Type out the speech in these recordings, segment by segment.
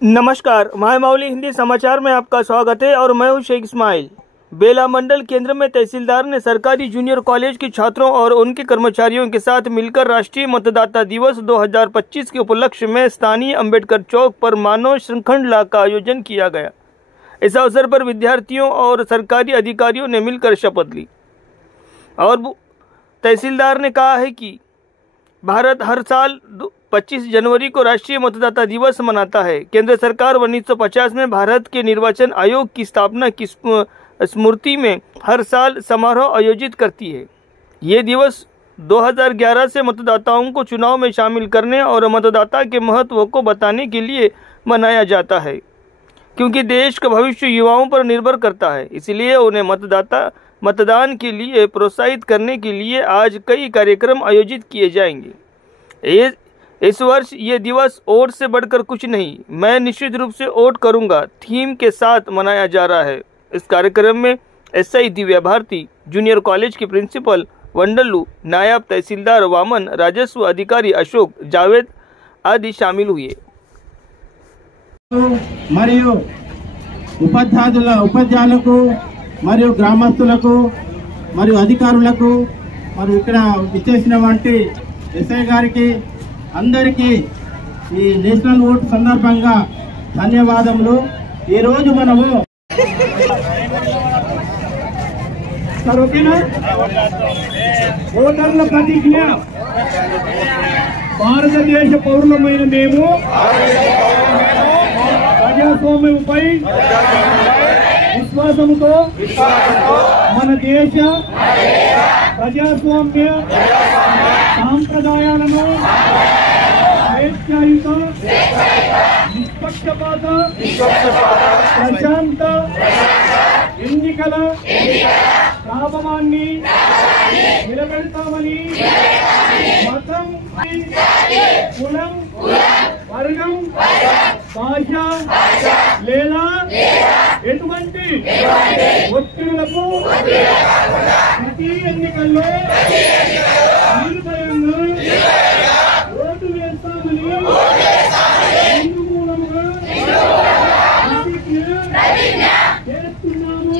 नमस्कार, माय माउली हिंदी समाचार में आपका स्वागत है और मैं हूं शेख इस्माइल। बेला मंडल केंद्र में तहसीलदार ने सरकारी जूनियर कॉलेज के छात्रों और उनके कर्मचारियों के साथ मिलकर राष्ट्रीय मतदाता दिवस 2025 के उपलक्ष्य में स्थानीय अंबेडकर चौक पर मानव श्रृंखला का आयोजन किया गया। इस अवसर पर विद्यार्थियों और सरकारी अधिकारियों ने मिलकर शपथ ली और तहसीलदार ने कहा है कि भारत हर साल 25 जनवरी को राष्ट्रीय मतदाता दिवस मनाता है। केंद्र सरकार 1950 में भारत के निर्वाचन आयोग की स्थापना की स्मृति में हर साल समारोह आयोजित करती है। ये दिवस 2011 से मतदाताओं को चुनाव में शामिल करने और मतदाता के महत्व को बताने के लिए मनाया जाता है, क्योंकि देश का भविष्य युवाओं पर निर्भर करता है। इसलिए उन्हें मतदान के लिए प्रोत्साहित करने के लिए आज कई कार्यक्रम आयोजित किए जाएंगे। इस वर्ष ये दिवस वोट से बढ़कर कुछ नहीं, मैं निश्चित रूप से वोट करूंगा थीम के साथ मनाया जा रहा है। इस कार्यक्रम में SI Divya Bharati, junior college की प्रिंसिपल वंडलू, नायब तहसीलदार वामन, राजस्व अधिकारी अशोक, जावेद आदि शामिल हुए। మరియు ఉపాధ్యాయులకు మరియు గ్రామస్తులకు మరియు అధికారులకు మరియు ఇక్కడ ఇచ్చేసినటువంటి ఎస్ఐ గారికి అందరికీ ఈ నేషనల్ ఓట్ సందర్భంగా ధన్యవాదములు। ఈ రోజు మనము ఓటర్ల ప్రతిజ్ఞ భారతదేశ పౌరులమైన మేము ప్రజాస్వామ్యంపై విశ్వాసంతో మన దేశ ప్రజాస్వామ్య సాంప్రదాయాలను స్వేచ్ఛాయుత నిష్పక్షపాత ప్రశాంత ఎన్నికల ప్రాభవాన్ని నిలబెడతామని మతం, కులం, వర్గం, భాష లేదా ఎటువంటి ఒత్తిడులకు ప్రతి ఎన్నికల్లో నిర్భయంగా ఓటు వేస్తామని హిందూ మూలముగా ప్రతిజ్ఞ చేస్తున్నాము।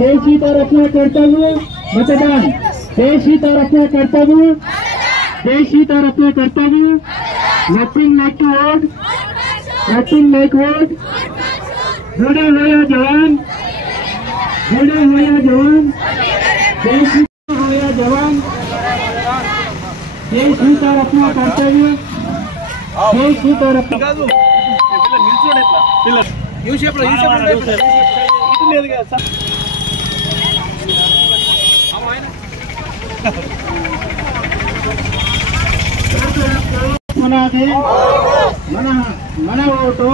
देश ही तो रखना कर्तव्य मतदान, देश ही तो रखना कर्तव्य, देश ही तो रखना कर्तव्य। Nothing like to vote, nothing like vote. जुड़े हुए जवान, जुड़े हुए जवान, देश ही तो हुए जवान, देश ही तो रखना कर्तव्य, देश ही तो रखना। మన ఓటు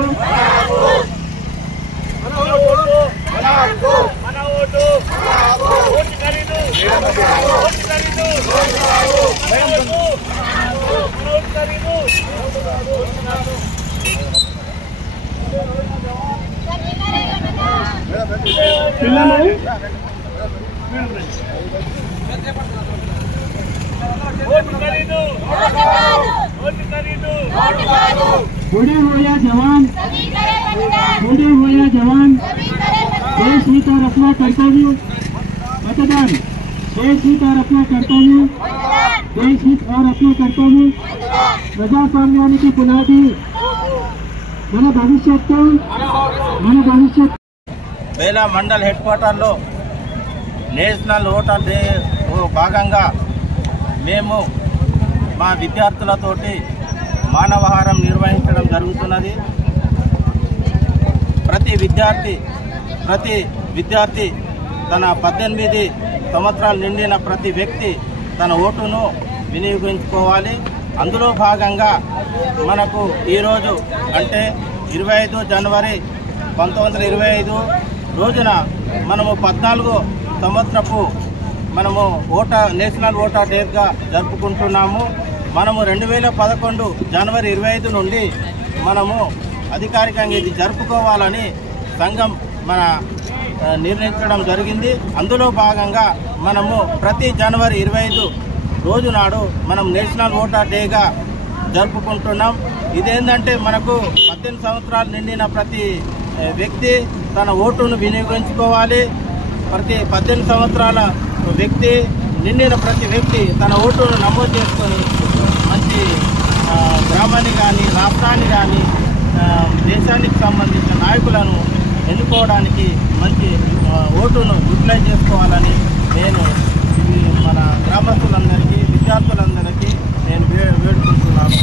పిల్లలు जुड़े हुए जवान, जुड़े हुए जवान, देश ही तो रखना कर्तव्य मतदान, देश ही तो रखना कर्तव्य, देश ही और रखना कर्तव्य। ప్రజాస్వామ్యానికి పునాది మన భవిష్యత్తు, మన భవిష్యత్తు। బేలా మండల్ హెడ్ క్వార్టర్లో నేషనల్ ఓటర్ డే భాగంగా మేము మా విద్యార్థులతోటి మానవహారం నిర్వహించడం జరుగుతున్నది। ప్రతి విద్యార్థి తన 18 సంవత్సరాలు నిండిన ప్రతి వ్యక్తి తన ఓటును వినియోగించుకోవాలి। అందులో భాగంగా మనకు ఈరోజు అంటే 25 జనవరి 1925 రోజున మనము 14వ సంవత్సరపు మనము నేషనల్ ఓటర్ డేగా జరుపుకుంటున్నాము। మనము 2011 జనవరి 25 నుండి మనము అధికారికంగా ఇది జరుపుకోవాలని సంఘం మన నిర్ణయించడం జరిగింది. అందులో భాగంగా మనము ప్రతి జనవరి 25 రోజు నాడు మనం నేషనల్ ఓటర్ డేగా జరుపుకుంటున్నాం. ఇదేంటంటే మనకు 18 సంవత్సరాలు నిండిన ప్రతి వ్యక్తి తన ఓటును వినియోగించుకోవాలి. ప్రతి 18 సంవత్సరాల వ్యక్తి నిండిన ప్రతి వ్యక్తి తన ఓటును నమోదు చేసుకొని మంచి గ్రామాన్ని కానీ రాష్ట్రాన్ని కానీ దేశానికి సంబంధించిన నాయకులను ఎన్నుకోవడానికి మంచి ఓటును యూటిలైజ్ చేసుకోవాలని నేను మన గ్రామస్తులందరికీ విద్యార్థులందరికీ నేను వేడుకుంటున్నాను.